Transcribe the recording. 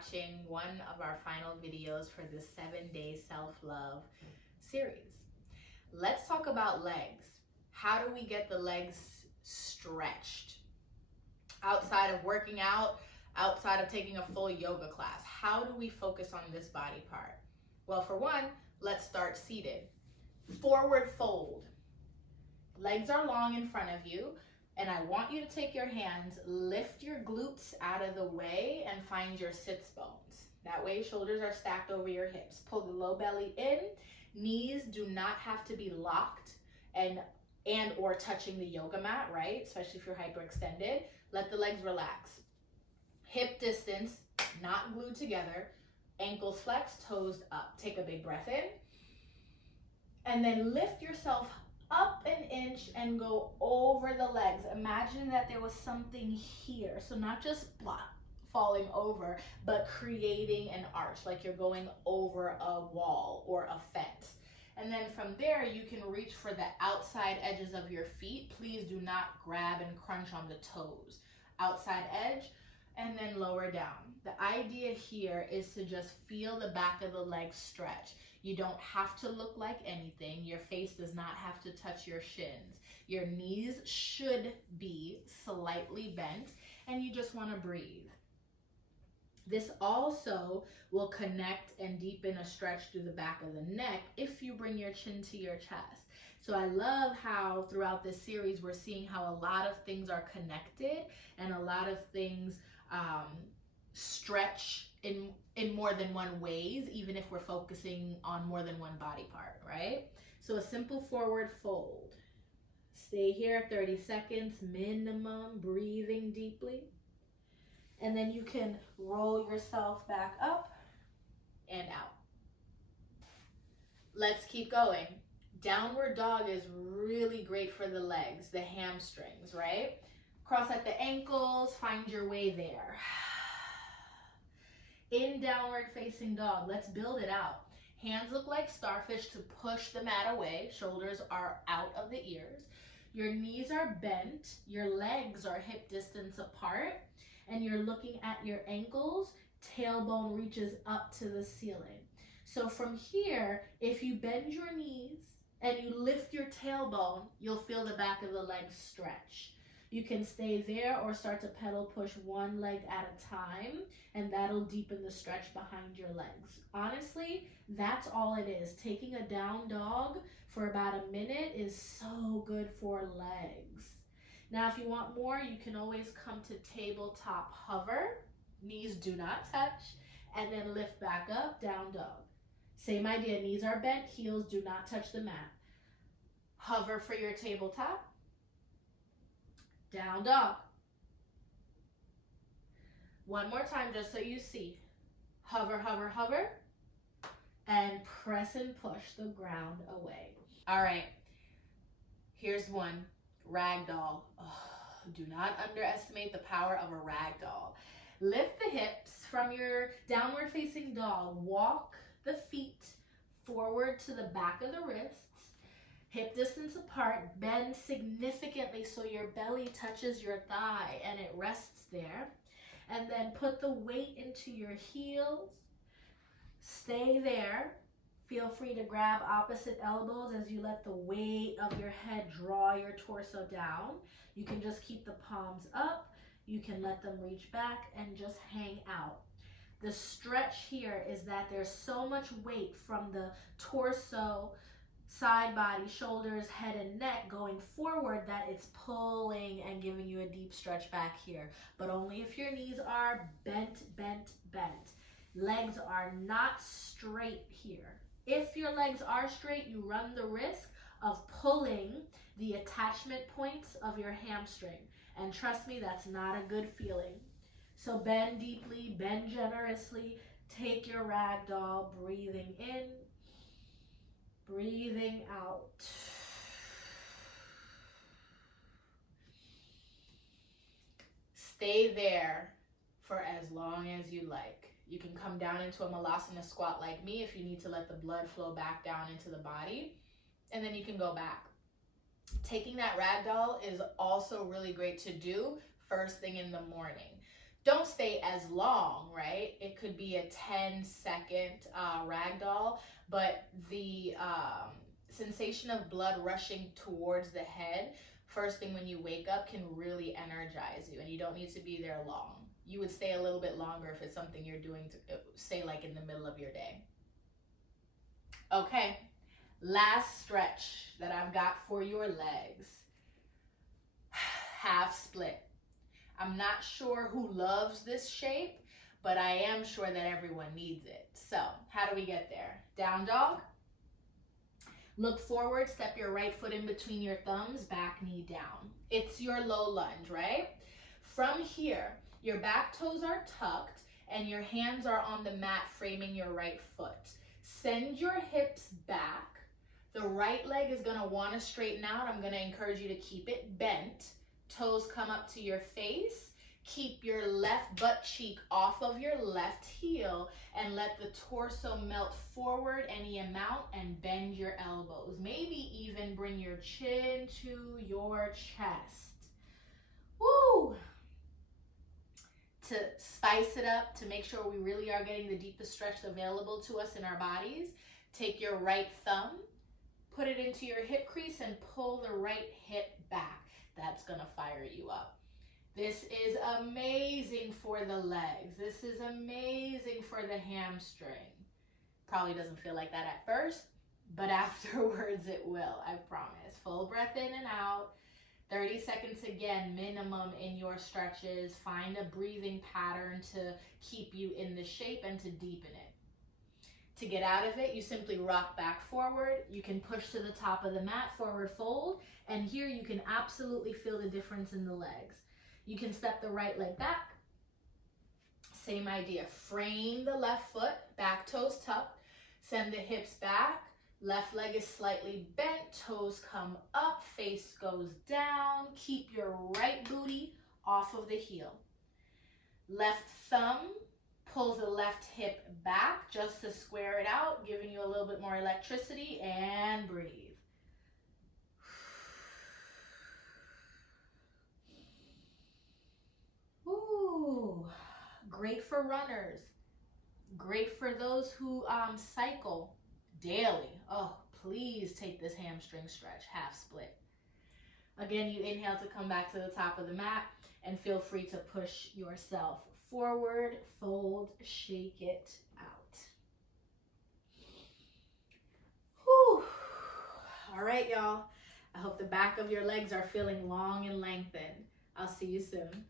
watching one of our final videos for the 7-day self-love series. Let's talk about legs. How do we get the legs stretched? Outside of working out, outside of taking a full yoga class, how do we focus on this body part? Well, for one, let's start seated. Forward fold. Legs are long in front of you, and I want you to take your hands, lift your glutes out of the way, and find your sits bones. That way, shoulders are stacked over your hips. Pull the low belly in. Knees do not have to be locked and or touching the yoga mat, right? Especially if you're hyperextended. Let the legs relax. Hip distance, not glued together. Ankles flexed, toes up. Take a big breath in. And then lift yourself up an inch and go over the legs. Imagine that there was something here. So not just falling over, but creating an arch, like you're going over a wall or a fence. And then from there, you can reach for the outside edges of your feet. Please do not grab and crunch on the toes. Outside edge, and then lower down. The idea here is to just feel the back of the leg stretch. You don't have to look like anything. Your face does not have to touch your shins. Your knees should be slightly bent, and you just want to breathe. This also will connect and deepen a stretch through the back of the neck if you bring your chin to your chest. So I love how throughout this series we're seeing how a lot of things are connected and a lot of things stretch in more than one ways, even if we're focusing on more than one body part, right? So a simple forward fold. Stay here 30 seconds minimum, breathing deeply. And then you can roll yourself back up and out. Let's keep going. Downward dog is really great for the legs, the hamstrings, right? Cross at the ankles, find your way there. In downward facing dog, let's build it out. Hands look like starfish to push the mat away. Shoulders are out of the ears. Your knees are bent. Your legs are hip distance apart. And you're looking at your ankles. Tailbone reaches up to the ceiling. So from here, if you bend your knees and you lift your tailbone, you'll feel the back of the leg stretch. You can stay there or start to pedal push one leg at a time, and that'll deepen the stretch behind your legs. Honestly, that's all it is. Taking a down dog for about a minute is so good for legs. Now, if you want more, you can always come to tabletop hover. Knees do not touch, and then lift back up, down dog. Same idea, knees are bent, heels do not touch the mat. Hover for your tabletop. Down dog. One more time just so you see. Hover, hover, hover. And press and push the ground away. All right. Here's one. Ragdoll. Oh, do not underestimate the power of a ragdoll. Lift the hips from your downward facing dog. Walk the feet forward to the back of the wrists. Hip distance apart, bend significantly so your belly touches your thigh and it rests there. And then put the weight into your heels. Stay there. Feel free to grab opposite elbows as you let the weight of your head draw your torso down. You can just keep the palms up. You can let them reach back and just hang out. The stretch here is that there's so much weight from the torso, side body, shoulders, head, and neck going forward that it's pulling and giving you a deep stretch back here. But only if your knees are bent, bent, bent. Legs are not straight here. If your legs are straight, you run the risk of pulling the attachment points of your hamstring. And trust me, that's not a good feeling. So bend deeply, bend generously. Take your ragdoll, breathing in. Breathing out. Stay there for as long as you like. You can come down into a malasana squat like me if you need to let the blood flow back down into the body. And then you can go back. Taking that ragdoll is also really great to do first thing in the morning. Don't stay as long, right? It could be a 10-second ragdoll, but the sensation of blood rushing towards the head first thing when you wake up can really energize you, and you don't need to be there long. You would stay a little bit longer if it's something you're doing, to say like in the middle of your day. Okay, last stretch that I've got for your legs. Half split. I'm not sure who loves this shape, but I am sure that everyone needs it. So how do we get there? Down dog. Look forward, step your right foot in between your thumbs, back knee down. It's your low lunge, right? From here, your back toes are tucked and your hands are on the mat framing your right foot. Send your hips back. The right leg is gonna wanna straighten out. I'm gonna encourage you to keep it bent. Toes come up to your face. Keep your left butt cheek off of your left heel and let the torso melt forward any amount and bend your elbows. Maybe even bring your chin to your chest. Woo! To spice it up, to make sure we really are getting the deepest stretch available to us in our bodies, take your right thumb, put it into your hip crease and pull the right hip back. That's gonna fire you up. This is amazing for the legs. This is amazing for the hamstring. Probably doesn't feel like that at first, but afterwards it will, I promise. Full breath in and out. 30 seconds again, minimum in your stretches. Find a breathing pattern to keep you in the shape and to deepen it. To get out of it, you simply rock back forward. You can push to the top of the mat, forward fold, and here you can absolutely feel the difference in the legs. You can step the right leg back. Same idea. Frame the left foot, back toes tucked. Send the hips back. Left leg is slightly bent. Toes come up. Face goes down. Keep your right booty off of the heel. Left thumb pulls the left hip back just to square it out, giving you a little bit more electricity, and breathe. Ooh, great for runners. Great for those who cycle daily. Oh, please take this hamstring stretch, half split. Again, you inhale to come back to the top of the mat and feel free to push yourself forward, fold, shake it out. Whew. All right, y'all. I hope the back of your legs are feeling long and lengthened. I'll see you soon.